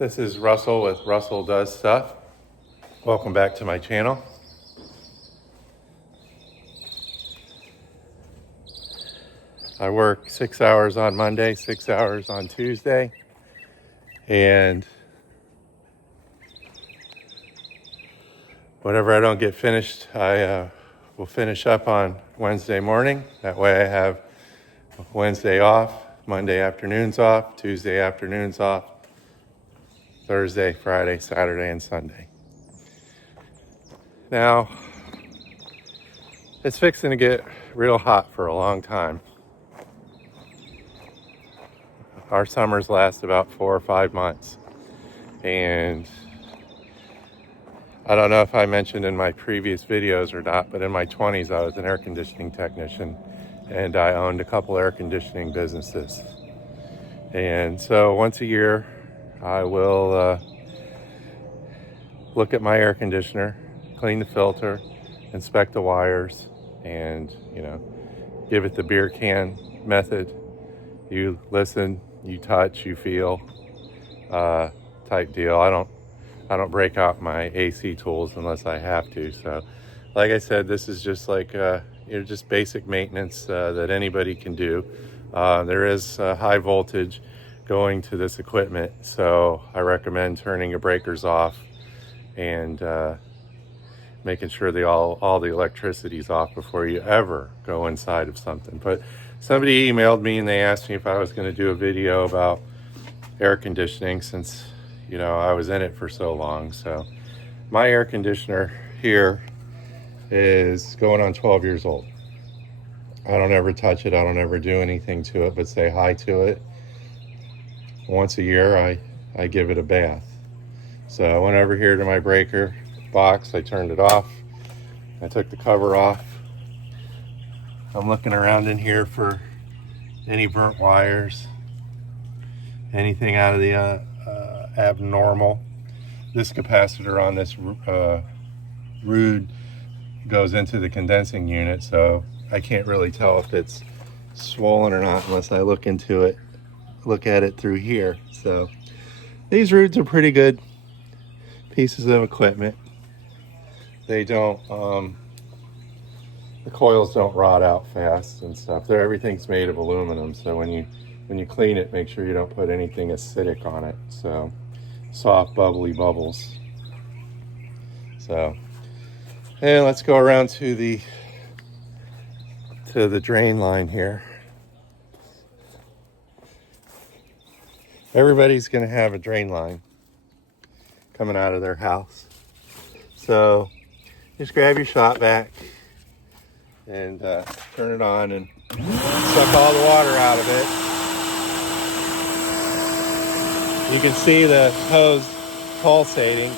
This is Russell with Russell Does Stuff. Welcome back to my channel. I work 6 hours on Monday, 6 hours on Tuesday, and whatever I don't get finished, I will finish up on Wednesday morning. That way I have Wednesday off, Monday afternoons off, Tuesday afternoons off, Thursday, Friday, Saturday, and Sunday. Now, it's fixing to get real hot for a long time. Our summers last about 4 or 5 months. And I don't know if I mentioned in my previous videos or not, but in my 20s, I was an air conditioning technician and I owned a couple air conditioning businesses. And so once a year, I will look at my air conditioner, clean the filter, inspect the wires, and, give it the beer can method. You listen, you touch, you feel, type deal. I don't break out my AC tools unless I have to. So, like I said, this is just like just basic maintenance that anybody can do. There is high voltage going to this equipment, so I recommend turning your breakers off and making sure all the electricity's off before you ever go inside of something. But somebody emailed me and they asked me if I was going to do a video about air conditioning since I was in it for so long. So my air conditioner here is going on 12 years old. I don't ever touch it. I don't ever do anything to it but say hi to it. Once a year I give it a bath. So I went over here to my breaker box. I turned it off. I took the cover off. I'm looking around in here for any burnt wires, anything out of the abnormal. This capacitor on this Ruud goes into the condensing unit, so I can't really tell if it's swollen or not unless I look at it through here. So these Ruuds are pretty good pieces of equipment. They don't the coils don't rot out fast and stuff. Everything's made of aluminum, so when you clean it, make sure you don't put anything acidic on it. So soft bubbly bubbles. So, and let's go around to the drain line here. Everybody's going to have a drain line coming out of their house. So just grab your shop vac and turn it on and suck all the water out of it. You can see the hose pulsating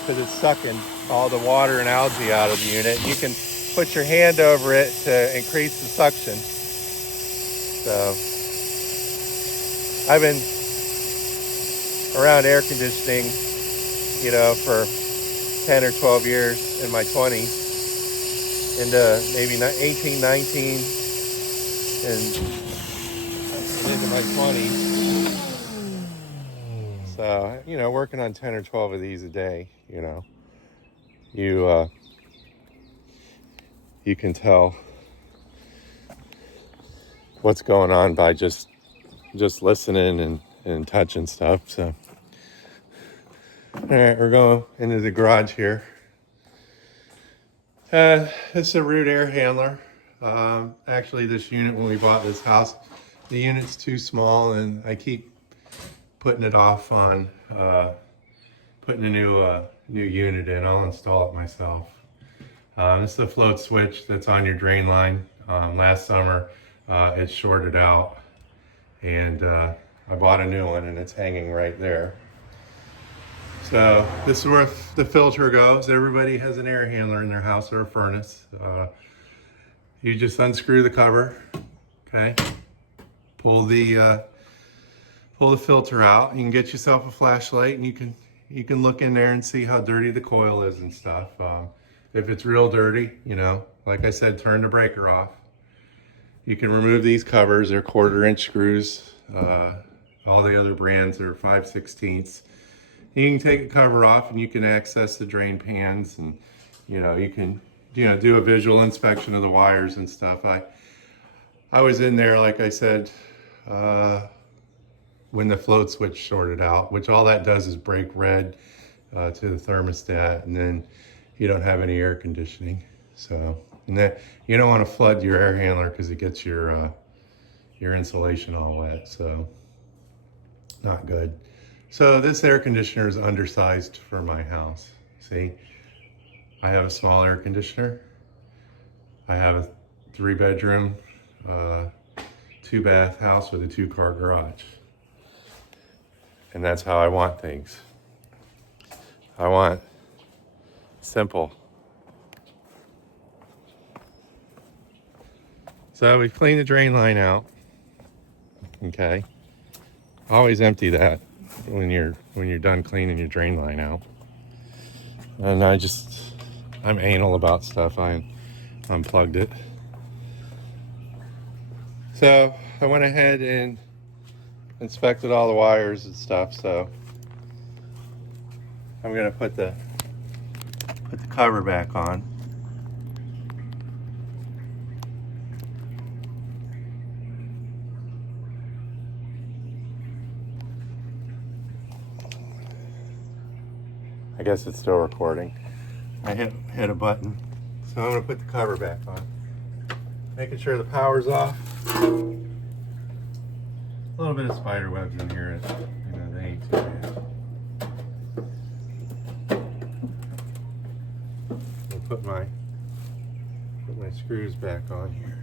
because it's sucking all the water and algae out of the unit. You can put your hand over it to increase the suction. So I've been around air conditioning, for 10 or 12 years in my 20s, into maybe 18, 19, and into my 20s. So, working on 10 or 12 of these a day, you can tell what's going on by just listening and touching stuff. So, all right, we're going into the garage here. It's a Ruud air handler. Actually, this unit, when we bought this house, the unit's too small, and I keep putting it off on putting a new unit in. I'll install it myself. This is the float switch that's on your drain line. Last summer, it shorted out, and I bought a new one, and it's hanging right there. So this is where the filter goes. Everybody has an air handler in their house or a furnace. You just unscrew the cover, okay? Pull the filter out. You can get yourself a flashlight, and you can look in there and see how dirty the coil is and stuff. If it's real dirty, like I said, turn the breaker off. You can remove these covers. They're 1/4-inch screws. All the other brands are 5/16. You can take the cover off and you can access the drain pans, and you can do a visual inspection of the wires and stuff. I was in there, like I said, when the float switch shorted out, which all that does is break red to the thermostat, and then you don't have any air conditioning. So, and that you don't want to flood your air handler because it gets your insulation all wet. So, not good. So this air conditioner is undersized for my house. See, I have a small air conditioner. I have a 3-bedroom, 2-bath house with a 2-car garage. And that's how I want things. I want simple. So we've cleaned the drain line out. Okay. Always empty that when you're done cleaning your drain line out. And I'm anal about stuff. I unplugged it. So I went ahead and inspected all the wires and stuff. So I'm gonna put the cover back on. I guess it's still recording. I hit a button. So I'm gonna put the cover back on. Making sure the power's off. A little bit of spider webs in here. They ain't too bad. I'll put my screws back on here.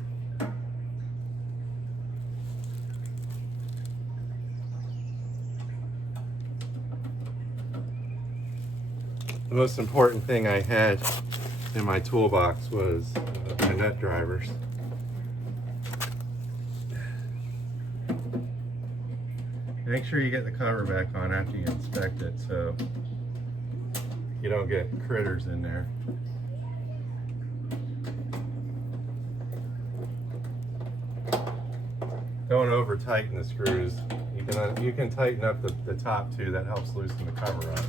The most important thing I had in my toolbox was my nut drivers. Make sure you get the cover back on after you inspect it so you don't get critters in there. Don't over tighten the screws. You can tighten up the top too. That helps loosen the cover up.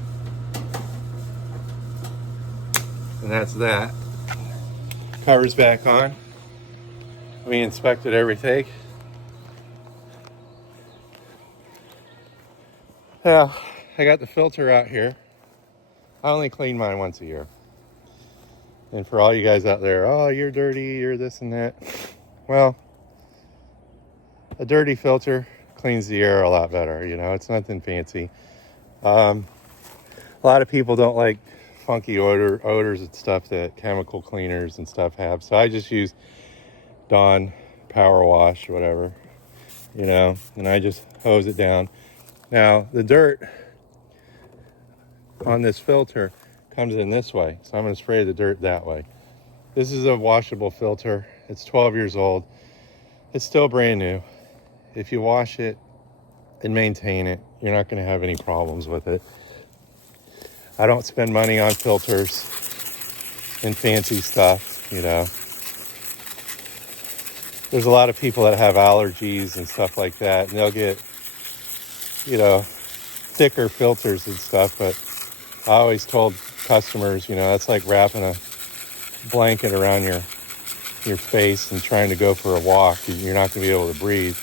And that's that. Cover's back on. We inspected everything. Yeah, I got the filter out here. I only clean mine once a year. And for all you guys out there, oh, you're dirty, you're this and that. Well, a dirty filter cleans the air a lot better. It's nothing fancy. A lot of people don't like funky odors and stuff that chemical cleaners and stuff have. So I just use Dawn Power Wash, whatever, and I just hose it down. Now, the dirt on this filter comes in this way. So I'm going to spray the dirt that way. This is a washable filter. It's 12 years old. It's still brand new. If you wash it and maintain it, you're not going to have any problems with it. I don't spend money on filters and fancy stuff, There's a lot of people that have allergies and stuff like that, and they'll get, thicker filters and stuff, but I always told customers, that's like wrapping a blanket around your face and trying to go for a walk. You're not going to be able to breathe.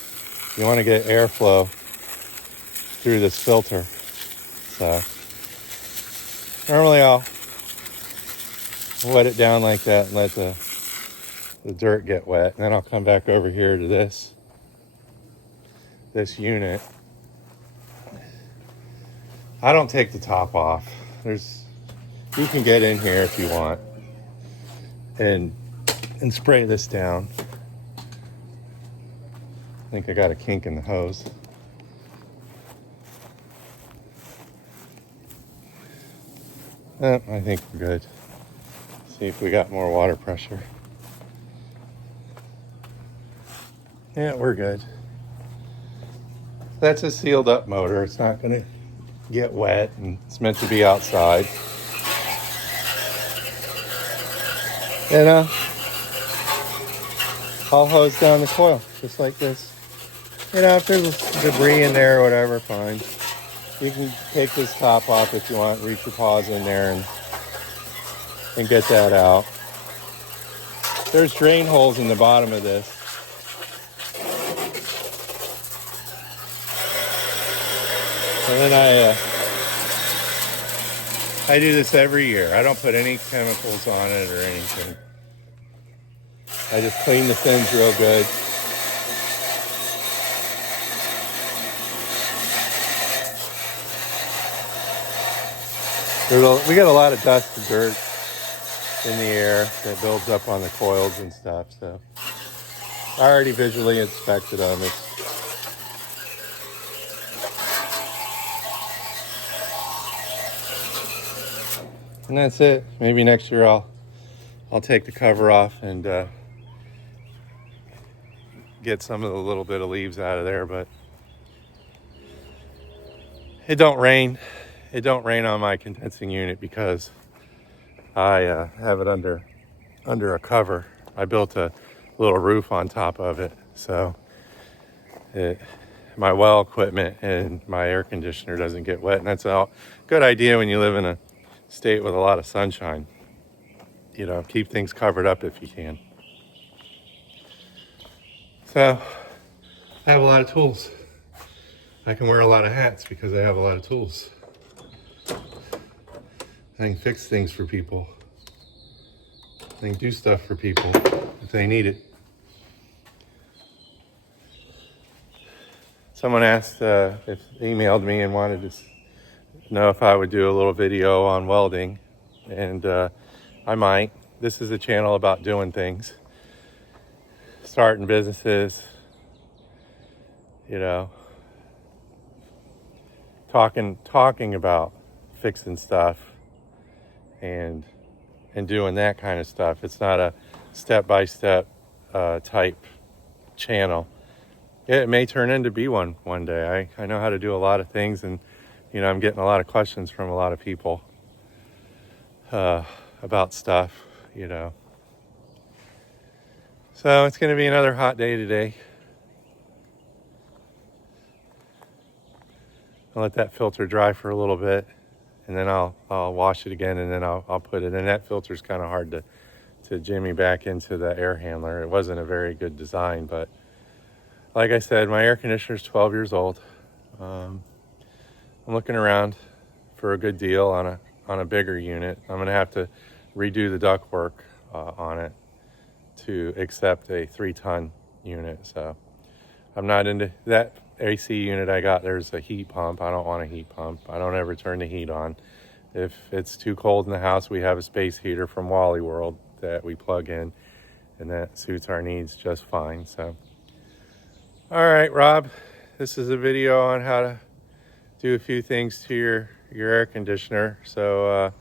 You want to get airflow through this filter. So normally I'll wet it down like that and let the dirt get wet. And then I'll come back over here to this unit. I don't take the top off. You can get in here if you want and spray this down. I think I got a kink in the hose. I think we're good. See if we got more water pressure. Yeah, we're good. That's a sealed up motor. It's not going to get wet, and it's meant to be outside. And I'll hose down the coil just like this. If there's debris in there or whatever, fine. You can take this top off if you want, reach your paws in there and get that out. There's drain holes in the bottom of this. And then I do this every year. I don't put any chemicals on it or anything. I just clean the fins real good. We get a lot of dust and dirt in the air that builds up on the coils and stuff. So I already visually inspected them. And that's it. Maybe next year I'll take the cover off and get some of the little bit of leaves out of there. But it don't rain. It don't rain on my condensing unit because I have it under a cover. I built a little roof on top of it, so my well equipment and my air conditioner doesn't get wet. And that's a good idea when you live in a state with a lot of sunshine. You know, keep things covered up if you can. So I have a lot of tools. I can wear a lot of hats because I have a lot of tools. I can fix things for people. I can do stuff for people if they need it. Someone emailed me and wanted to know if I would do a little video on welding, and I might. This is a channel about doing things, starting businesses, you know, talking about fixing stuff and doing that kind of stuff. It's not a step-by-step type channel. It may turn into be one day. I know how to do a lot of things, and you know, I'm getting a lot of questions from a lot of people about stuff, you know. So it's going to be another hot day today. I'll let that filter dry for a little bit, and then I'll wash it again, and then I'll put it in. That filter's kind of hard to jimmy back into the air handler. It wasn't a very good design, but like I said, my air conditioner's 12 years old. I'm looking around for a good deal on a bigger unit. I'm gonna have to redo the ductwork on it to accept a 3-ton unit. So I'm not into that. AC unit I got, there's a heat pump. I don't want a heat pump. I don't ever turn the heat on. If it's too cold in the house, we have a space heater from Wally World that we plug in, and that suits our needs just fine. So, all right, Rob, this is a video on how to do a few things to your air conditioner, so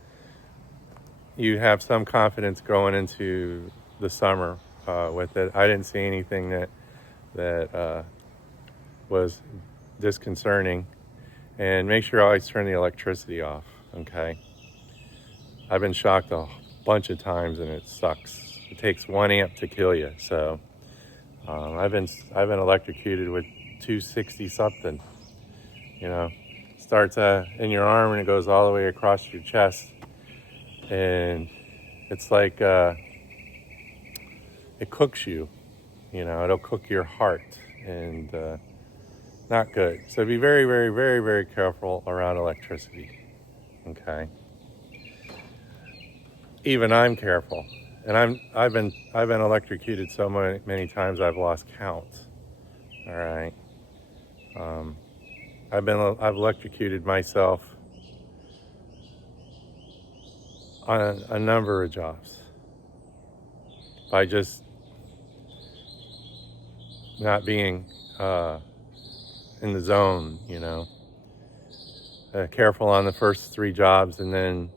you have some confidence going into the summer with it. I didn't see anything that was disconcerting. And make sure you always turn the electricity off, okay? I've been shocked a bunch of times and it sucks. It takes 1 amp to kill you. So I've been electrocuted with 260 something. You know, starts in your arm and it goes all the way across your chest, and it's like it cooks you. You know, it'll cook your heart, and not good. So be very, very, very, very careful around electricity. Okay. Even I'm careful, and I've been electrocuted so many times I've lost count. All right. I've electrocuted myself on a number of jobs by just not being in the zone, you know. Careful on the first 3 jobs, and then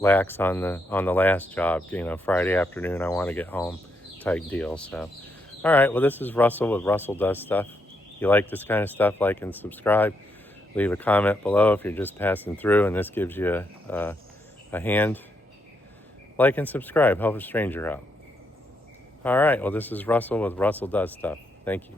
lax on the last job. You know, Friday afternoon, I want to get home type deal. So, all right. Well, this is Russell with Russell Does Stuff. If you like this kind of stuff, like and subscribe. Leave a comment below if you're just passing through, and this gives you a hand. Like and subscribe. Help a stranger out. All right. Well, this is Russell with Russell Does Stuff. Thank you.